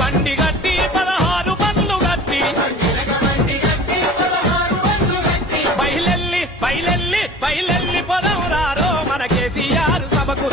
బండి గట్టి పదహారు బండ్లు గట్టి బయలెల్లి బయలెల్లి బయలెల్లి పొదవురారో మన కేసీఆర్ సభకు.